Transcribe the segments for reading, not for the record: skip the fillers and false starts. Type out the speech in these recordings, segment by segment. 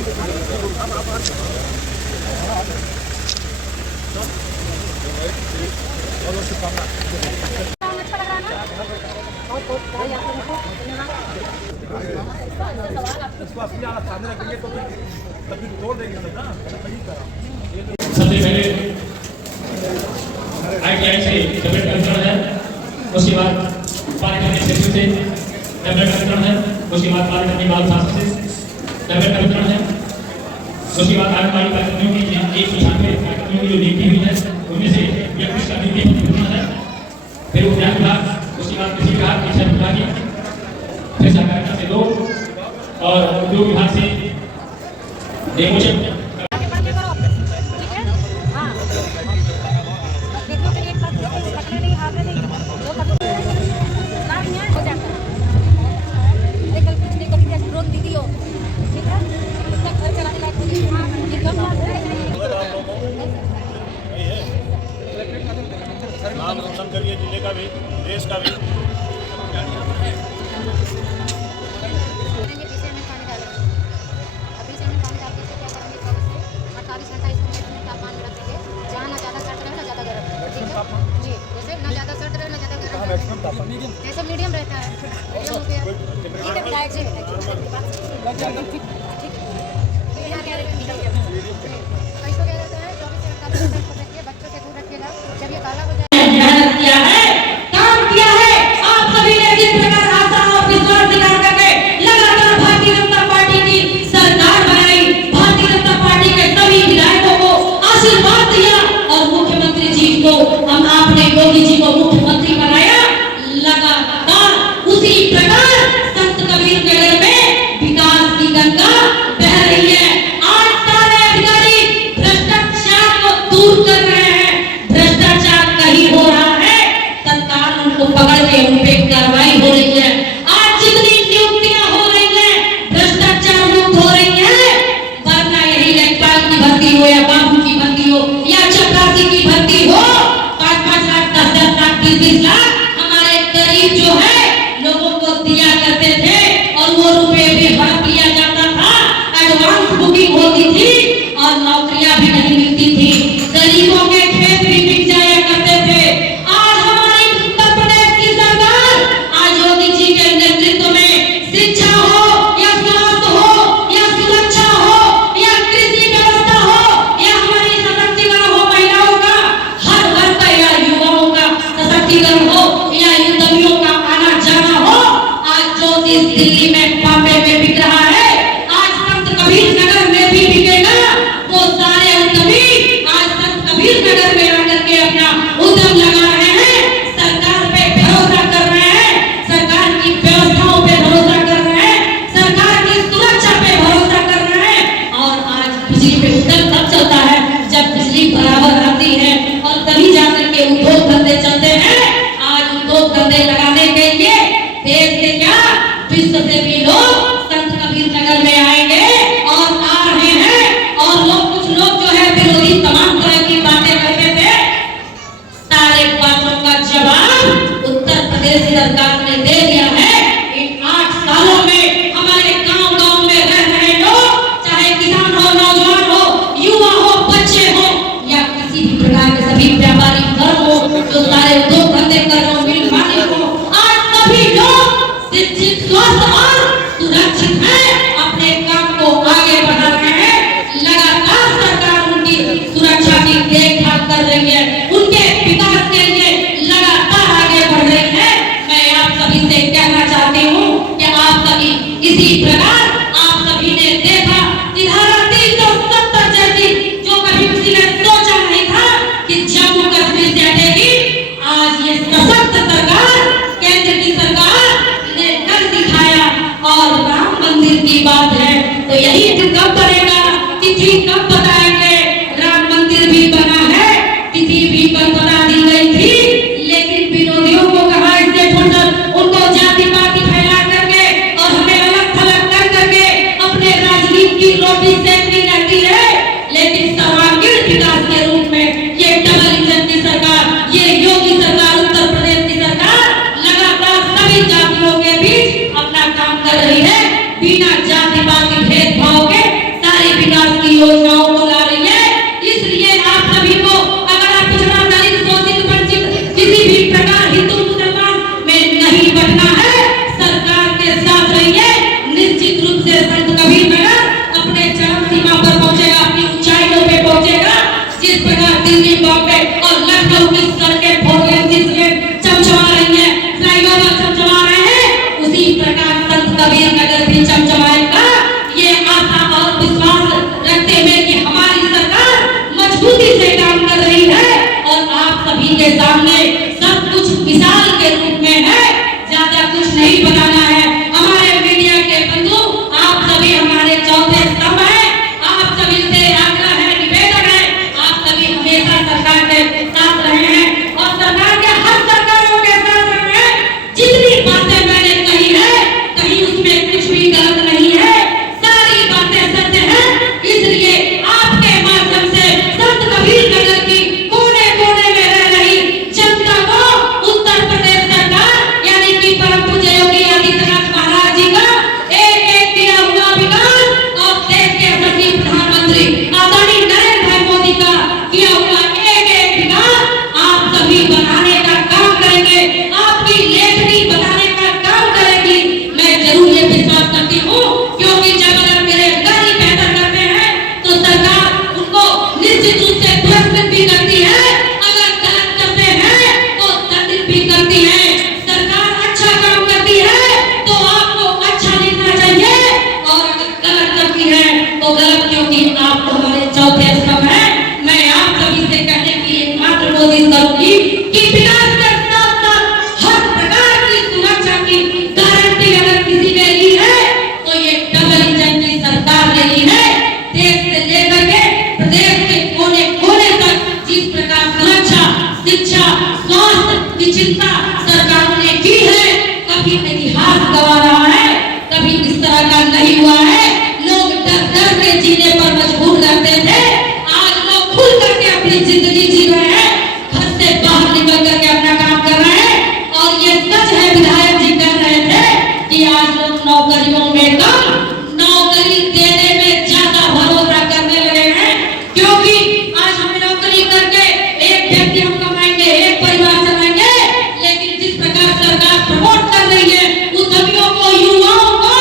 सबसे पहले ITI से टैबलेट का वितरण है, उसके बाद पॉलिटेक्निक सेक्शन से टैबलेट का वितरण है, उसके बाद पॉलिटेक्निक बाल शास्त्र से टैबलेट का वितरण है, उसके बाद आंगनबाड़ी कार्यकर्मियों की 196 कार्यकर्मियों की जो नियुक्ति हुई है उनमें से 31 का नियुक्ति वितरण है, फिर उद्यान विभाग, उसके बाद कृषि विभाग, शिक्षा विभाग, फिर सहकारिता से 2 और उद्योग विभाग से डेमोशन नाम रोशन करिए जिले का भी, देश का भी। जैसे मीडियम रहता है, मीडियम हो गया, ठीक है, डाइट से इसको क्या रहता है 24 से 48 घंटे को रखिए, बच्चों से दूर रखिएगा। जब ये काला हो जाए किया है, काम किया है, आप सभी ने जिस प्रकार आशा और विश्वास दिखा करके लगातार भारतीय जनता पार्टी की सरकार बनाई, भारतीय जनता पार्टी के सभी विधायकों को आशीर्वाद दिया और मुख्यमंत्री जी को हम आपने योगी जी को मुख्यमंत्री बनाया। लगातार उसी प्रकार संत कबीर नगर में विकास की गंगा बह रही है। आज सारे अधिकारी भ्रष्टाचार को दूर कर रहे हैं, भ्रष्टाचार कहीं हो रहा है तत्काल उनको पकड़ के उन पे कार्रवाई हो रही है। आज जितनी नियुक्तियां हो रही है भ्रष्टाचार मुक्त हो रही है, वरना यही लेखपाल की भर्ती हो या बाबू की भर्ती हो या चपरासी की भर्ती हो, 5-5 लाख 10-10 लाख 20-20 लाख हमारे गरीब जो है लोगों को दिया करते थे और वो रुपए भी हड़प लिया जाता था, एडवांस बुकिंग होती थी और नौकरियां भी नहीं मिलती थी, गरीबों के खेत भी बिक जाया करते थे। आज हमारी उत्तर प्रदेश की सरकार, आज योगी जी के नेतृत्व में शिक्षा हो या स्वास्थ्य हो या सुरक्षा हो या कृषि व्यवस्था हो या हमारी सशक्तिकरण हो महिलाओं का, हर वर्ग का या युवाओं का सशक्तिकरण हो या उद्यमियों का आना जाना हो, आज जो इस दिल्ली में बॉम्बे में बिक रहा है आज संत कबीर नगर में भी बिकेगा। वो सारे उद्यमी आज संत कबीर नगर में आकर के अपना उद्यम लगा रहे हैं, सरकार पे भरोसा कर रहे हैं, सरकार की व्यवस्थाओं पे भरोसा कर रहे हैं, सरकार की सुरक्षा पे भरोसा कर रहे हैं। और आज बिजली पे उद्यम तब चलता है जब बिजली बराबर आती है और तभी जाकर के उद्योग धंधे चलते हैं। आज उद्योग धंधे लगाने के लिए देश से क्या विश्व से भी लोग संत कबीर नगर में आएंगे और आ रहे हैं। और लोग कुछ लोग जो है विरोधी तमाम तरह की बातें करते थे, सारे बातों का जवाब उत्तर प्रदेश सरकार ने दे दिया है। इन 8 सालों में हमारे गांव-गांव में रह रहे लोग, चाहे किसान हो, नौजवान हो, युवा हो, बच्चे हो या किसी भी प्रकार के सभी व्यापारी वर्ग हो, जो सारे उद्योग धंधे कर रहे हो, मिल मालिक हो, आज सभी लोग शिक्षित, स्वस्थ और सुरक्षित हैं, अपने काम को आगे बढ़ा रहे हैं। लगातार सरकार उनकी सुरक्षा की देखभाल कर रही है, उनके विकास के लिए लगातार आगे बढ़ रही है। मैं आप सभी से कहना चाहती हूँ कि आप सभी इसी प्रकार आप सभी ने देखा कि धारा 370 जैसी जो कभी किसी ने सोचा नहीं था कि जम्मू कश्मीर से हटेगी, आज ये सशक्त सरकार, केंद्र की सरकार ने कर दिखाया। और राम मंदिर की बात है तो यही कब बनेगा, तिथि कब बताएंगे। राम मंदिर भी बना है, तिथि भी बता दी गई थी, लेकिन विरोधियों को कहा इससे फुर्सत, उनको जाति पाति फैला करके और हमें अलग थलग कर करके अपने राजनीति की रोटी सेकनी रहती है। लेकिन सर्वांगीण विकास के रूप में ये डबल इंजन की सरकार, ये योगी सरकार, उत्तर प्रदेश की सरकार लगातार सभी जातियों के बीच अपना काम कर रही है, बिना जाति पाति भेदभाव के। वो गलत, क्योंकि आप तो हमारे चौथे स्तंभ हैं। मैं आप सभी से कहने की एकमात्र कोशिश करूंगी कि विकास के साथ साथ हर प्रकार की सुरक्षा की गारंटी अगर किसी ने ली है तो ये डबल इंजन की सरकार ने ली है। देश से लेकर के प्रदेश के कोने कोने तक जिस प्रकार सुरक्षा, शिक्षा, स्वास्थ्य की चिंता सरकार ने की है, कभी इतिहास गवा रहा है, कभी इस तरह का नहीं हुआ है। लोग डर डर के जीने पर मजबूर रहते थे, आज लोग खुल करके अपनी जिंदगी जी रहे हैं, घर से बाहर निकल करके अपना काम कर रहे हैं। और ये सच है, विधायक जी कह रहे थे कि आज लोग नौकरियों में कम, नौकरी देने में ज्यादा भरोसा करने लगे हैं, क्योंकि आज हम नौकरी करके एक व्यक्ति हम कमाएंगे, एक परिवार चलाएंगे, लेकिन जिस प्रकार सरकार प्रमोट कर रही है उद्यमियों को, युवाओं को,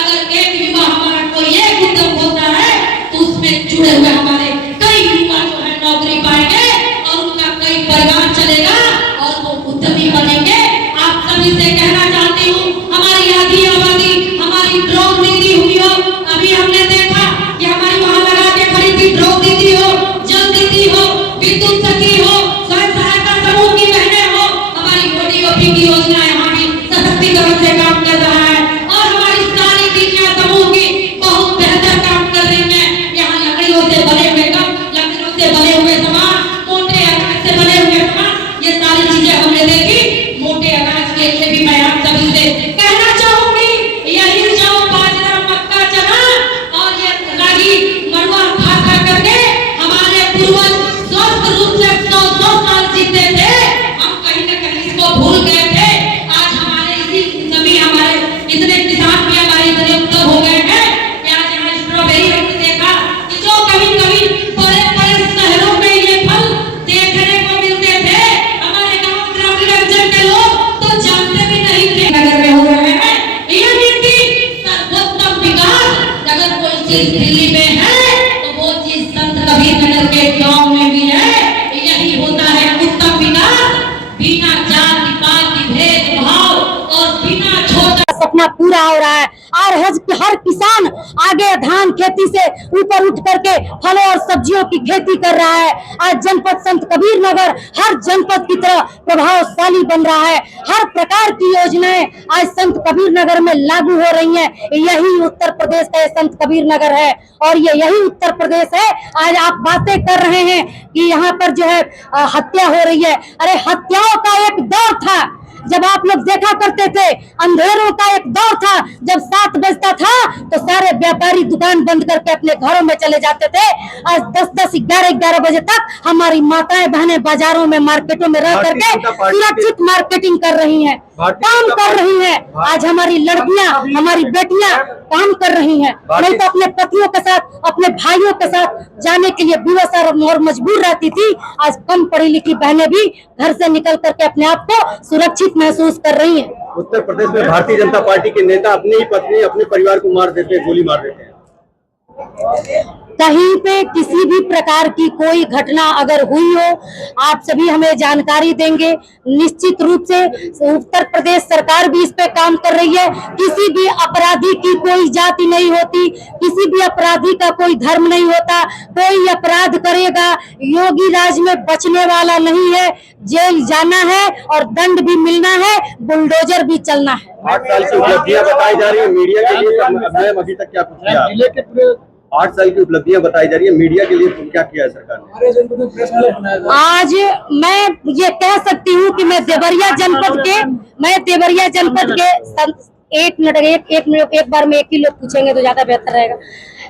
अगर एक युवा हमारा कोई एक उद्यम होता है तो उसमें जुड़े हुए हमारे कई युवा जो है नौकरी पाएंगे और उनका कई परिवार चलेगा और वो उद्यमी बनेंगे। आप सभी से कहना चाहती हूँ, हमारी आधी आबादी, हमारी ड्रोन दीदी हुई हो, अभी हमने देखा कि हमारी वहां लगा के खड़ी थी, ड्रोन दीदी हो, जल दीदी हो, विद्युत सखी हो, स्वयं सहायता समूह की बहनें हो, हमारी ODOP की योजना यहाँ भी सशक्तिकरण से काम कर रहा है और हमारी सारी दीदियां समूह की बहुत बेहतर काम कर रही हैं। यहाँ लकड़ियों से बने हुए कप, लकड़ियों से बने हुए सामान, मोटे अनाज से बने हुए सामान, ये सारी चीजें हमने देखी। मोटे अनाज के लिए भी मैं आप सभी से कहना चाहूंगी, यही जाओ बाजरा, मक्का, चना और ये रागी, मड़ुआ खा खा करके हमारे पूर्वज स्वस्थ रूप से 100 साल जीते थे। हम कहीं न कहीं इसको भूल गए थे। आज हमारे इसी जमीन, हमारे इतने किसान भी हमारे इतने उत्तर हो गए हैं कि आज यहाँ स्ट्रॉबेरी हमने देखा कि जो कभी कभी बड़े बड़े शहरों में ये फल देखने को मिलते थे, हमारे गांव ग्रामीण अंचल के लोग तो जानते भी नहीं थे। नगर में हो रहे हैं यानी कि सर्वोत्तम विकास, अगर कोई चीज दिल्ली में है तो वो चीज संत कबीर नगर के गांव में भी है। यही होता है उत्तम विकास, बिना जाति पाति भेदभाव और बिना छोटा सपना पूरा हो रहा है। और हर किसान आगे धान खेती से ऊपर उठ करके फलों और सब्जियों की खेती कर रहा है। आज जनपद संत कबीर नगर हर जनपद की तरह प्रभावशाली बन रहा है। हर प्रकार की योजनाएं आज संत कबीर नगर में लागू हो रही हैं। यही उत्तर प्रदेश का संत कबीर नगर है और यही उत्तर प्रदेश है। आज आप बातें कर रहे हैं कि यहाँ पर जो है हत्या हो रही है। अरे हत्याओं का एक दौर था जब आप लोग देखा करते थे, अंधेरों का एक दौर था जब 7 बजता था तो सारे व्यापारी दुकान बंद करके अपने घरों में चले जाते थे। आज 10-10, 11-11 बजे तक हमारी माताएं बहनें बाजारों में, मार्केटों में रह करके सुरक्षित मार्केटिंग कर रही हैं, काम कर रही हैं। आज हमारी लड़कियां, हमारी बेटियां काम कर रही हैं, नहीं तो अपने पतियों के साथ, अपने भाइयों के साथ जाने के लिए विवश और मजबूर रहती थी। आज कम पढ़ी लिखी बहनें भी घर से निकल करके अपने आप को सुरक्षित महसूस कर रही हैं। उत्तर प्रदेश में भारतीय जनता पार्टी के नेता अपनी ही पत्नी, अपने परिवार को मार देते हैं, गोली मार देते हैं। कहीं पे किसी भी प्रकार की कोई घटना अगर हुई हो, आप सभी हमें जानकारी देंगे। निश्चित रूप से उत्तर प्रदेश सरकार भी इस पे काम कर रही है। किसी भी अपराधी की कोई जाति नहीं होती, किसी भी अपराधी का कोई धर्म नहीं होता। कोई अपराध करेगा, योगी राज में बचने वाला नहीं है। जेल जाना है और दंड भी मिलना है, बुलडोजर भी चलना है। 8 साल की उपलब्धियां बताई जा रही है मीडिया के लिए, अभी तक क्या कुछ किया? जिले के पूरे 8 साल की उपलब्धियां बताई जा रही है मीडिया के लिए, क्या किया है सरकार ने? आज मैं ये कह सकती हूँ कि मैं देवरिया जनपद के एक बार में एक ही लोग पूछेंगे तो ज्यादा बेहतर रहेगा।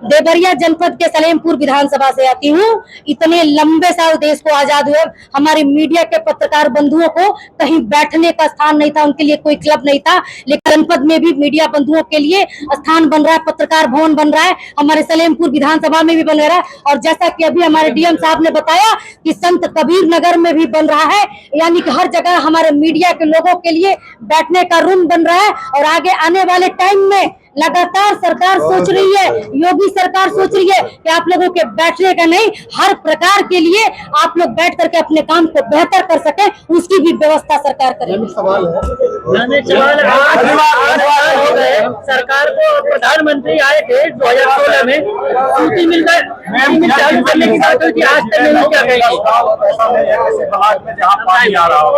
देवरिया जनपद के सलेमपुर विधानसभा से आती हूँ। इतने लंबे साल देश को आजाद हुए, हमारे मीडिया के पत्रकार बंधुओं को कहीं बैठने का स्थान नहीं था, उनके लिए कोई क्लब नहीं था। लेकिन जनपद में भी मीडिया बंधुओं के लिए स्थान बन रहा है, पत्रकार भवन बन रहा है, हमारे सलेमपुर विधानसभा में भी बन रहा है। और जैसा कि अभी हमारे डीएम साहब ने बताया कि संत कबीर नगर में भी बन रहा है, यानी कि हर जगह हमारे मीडिया के लोगों के लिए बैठने का रूम बन रहा है। और आगे आने वाले टाइम में लगातार सरकार सोच रही है, योगी सरकार सोच रही है कि आप लोगों के बैठने का नहीं, हर प्रकार के लिए आप लोग बैठ करके अपने काम को बेहतर कर सके, उसकी भी व्यवस्था सरकार करे। सरकार को प्रधानमंत्री आए थे 2016 में, सूची मिलकर चालू करने की बात हुई थी, आज तक नहीं, क्या कहेंगे? जहाँ पानी आ रहा हो